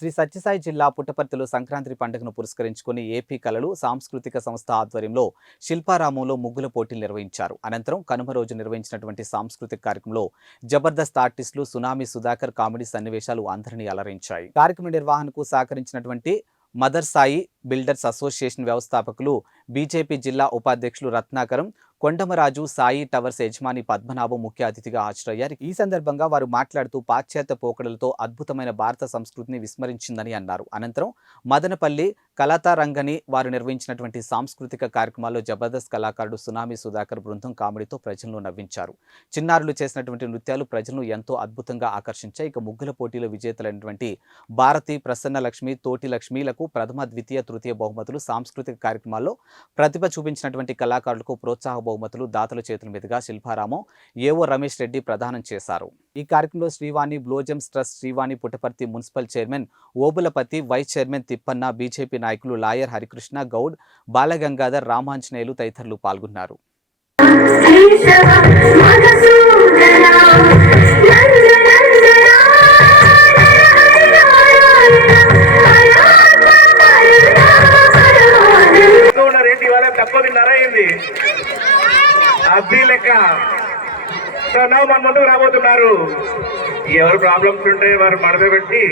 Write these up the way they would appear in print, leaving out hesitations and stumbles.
శ్రీ సత్యసాయి జిల్లా పుట్టపర్తిలో సంక్రాంతి పండుగను పురస్కరించుకుని ఏపీ కళలు సాంస్కృతిక సంస్థ ఆధ్వర్యంలో శిల్పారామంలో ముగ్గుల పోటీలు నిర్వహించారు. అనంతరం కనుమ రోజు నిర్వహించినటువంటి సాంస్కృతిక కార్యక్రమంలో జబర్దస్త్ ఆర్టిస్టులు సునామీ సుధాకర్ కామెడీ సన్నివేశాలు అందరినీ అలరించాయి. కార్యక్రమ నిర్వహణకు సహకరించినటువంటి మదర్ సాయి బిల్డర్స్ అసోసియేషన్ వ్యవస్థాపకులు, బీజేపీ జిల్లా ఉపాధ్యక్షులు రత్నాకరం, కొండమరాజు, సాయి టవర్స్ యజమాని పద్మనాభం ముఖ్య అతిథిగా హాజరయ్యారు. ఈ సందర్భంగా వారు మాట్లాడుతూ పాశ్చాత్య పోకడలతో అద్భుతమైన భారత సంస్కృతిని విస్మరించిందని అన్నారు. అనంతరం మదనపల్లి కళాతారంగని వారు నిర్వహించినటువంటి సాంస్కృతిక కార్యక్రమాల్లో జబర్దస్త్ కళాకారుడు సునామీ సుధాకర్ బృందం కామెడీతో ప్రజలను నవ్వించారు. చిన్నారులు చేసినటువంటి నృత్యాలు ప్రజలను ఎంతో అద్భుతంగా ఆకర్షించాయి. ఇక ముగ్గుల పోటీలో విజేతలైనటువంటి భారతి, ప్రసన్న లక్ష్మి, తోటి లక్ష్మిలకు ప్రథమ, ద్వితీయ, తృతీయ బహుమతులు, సాంస్కృతిక కార్యక్రమాల్లో ప్రతిభ చూపించినటువంటి కళాకారులకు ప్రోత్సాహ బహుమతులు దాతల చేతుల మీదుగా శిల్పారామం ఏవో రమేష్ రెడ్డి ప్రదానం చేశారు. ఈ కార్యక్రమంలో Srivani blossoms trust, Srivani Puttaparthi municipal chairman Obulapathi, vice chairman Thippanna, BJP నాయకులు లాయర్ హరికృష్ణ గౌడ్, బాలగంగాధర్, రామాంజనేయులు తదితరులు పాల్గొన్నారు. మన ముందుకు రాబోతున్నారు. ఎవరు ప్రాబ్లమ్స్ ఉంటే వారు మడత పెట్టి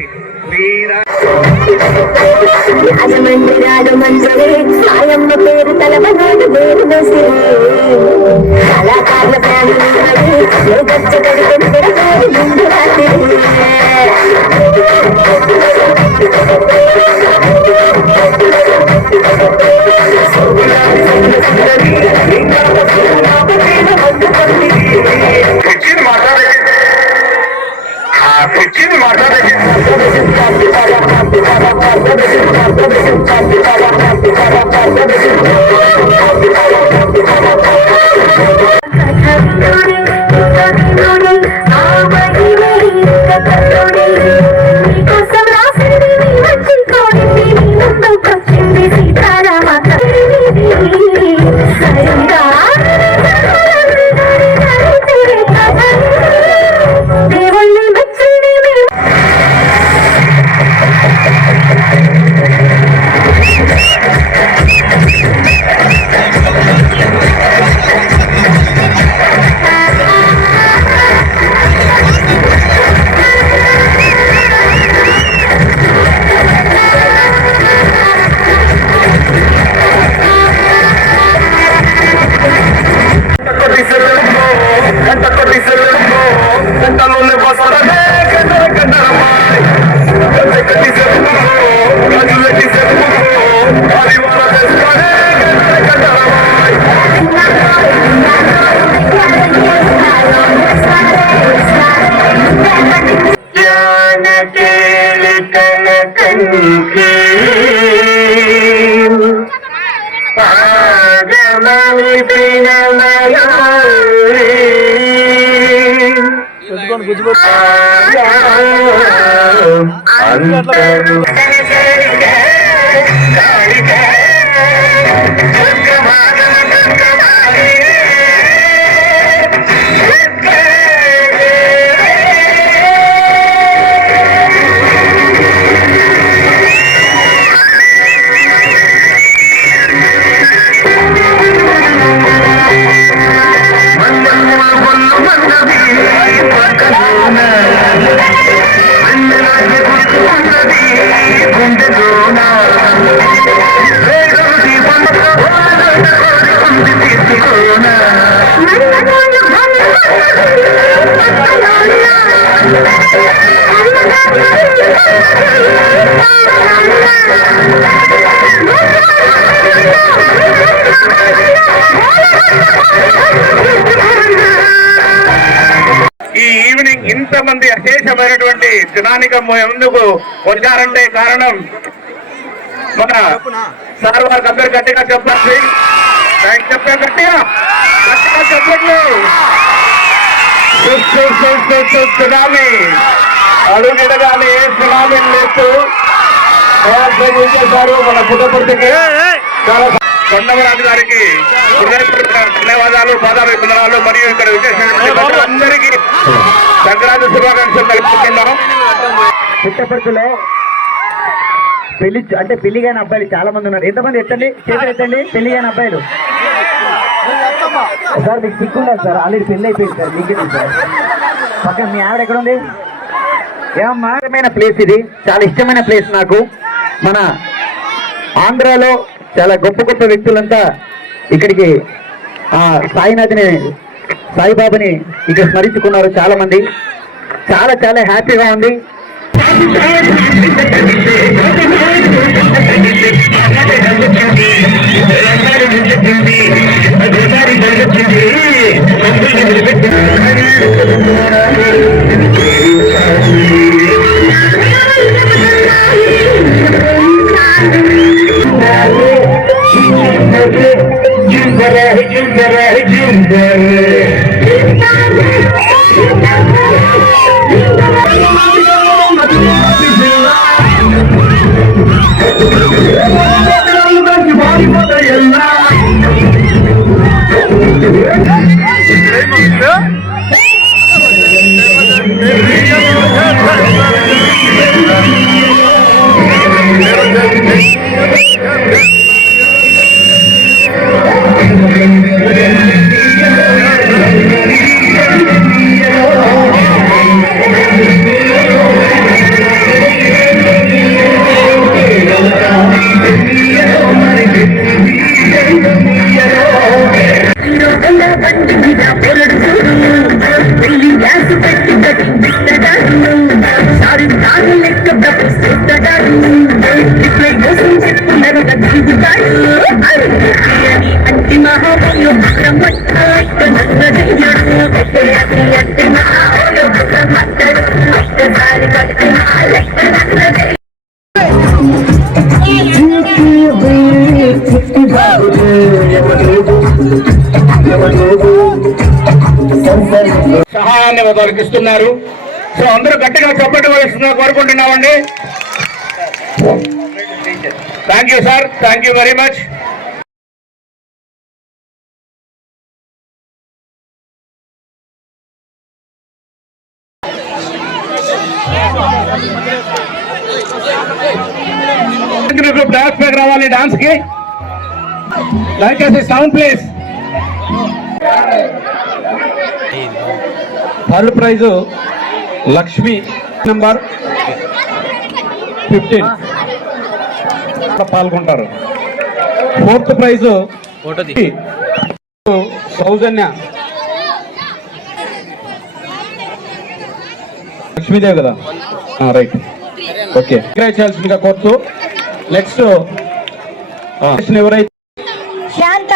ఇంతమంది అశేషమైనటువంటి జనానికి ఎందుకు వచ్చారంటే కారణం మన సార్ వారికి అందరు గట్టిగా చెప్పండి. చెప్పే గట్టిగా చెప్పట్లు సునామీ అడుగుడగానే సునామీ లేదు చేశారు. మన పుట్టపర్తికి చాలా కొండమరాజు గారికి ధన్యవాదాలు, పాదాభివందనాలు మరియు ఇక్కడ విశేషమైన అందరికీ సంక్రాంతి శుభాకాంక్షలు తెలుపుతున్నాం. పుట్టపర్తిలో పెళ్లి కాని అబ్బాయిలు చాలా మంది ఉన్నారు. ఎంతమంది ఎత్తండి, చేతులు ఎత్తండి. పెళ్లి కాని అబ్బాయిలు సార్ మీకు సిక్కుండాలి సార్, ఆల్రెడీ పెళ్లి అయిపోయింది సార్. మీకు సార్ పక్కన మీ ఆవిడ ఎక్కడ ఉంది? ఏమమ్మా, ఇష్టమైన ప్లేస్ ఇది, చాలా ఇష్టమైన ప్లేస్ నాకు. మన ఆంధ్రాలో చాలా గొప్ప గొప్ప వ్యక్తులంతా ఇక్కడికి సాయిబాబాని ఇక్కడ స్మరించుకున్నారు చాలా మంది. చాలా చాలా హ్యాపీగా ఉంది. సహాయాన్ని దొరికిస్తున్నారు. సో అందరూ గట్టిగా చప్పట్టివలసిందిగా కోరుకుంటున్నామండి. Thank you sir, thank you very much. Group dance back రావాలి. డాన్స్ కి దయచేసి sound please. Third prize Lakshmi number 15 పాల్గొంటారు. ఫోర్త్ ప్రైజ్ సౌజన్య లక్ష్మీదేవి కదా, రైట్, ఓకే. ఎంకరేజ్ చేయాల్సిందిగా కోరుతూ నెక్స్ట్ ఎవరైతే శాంత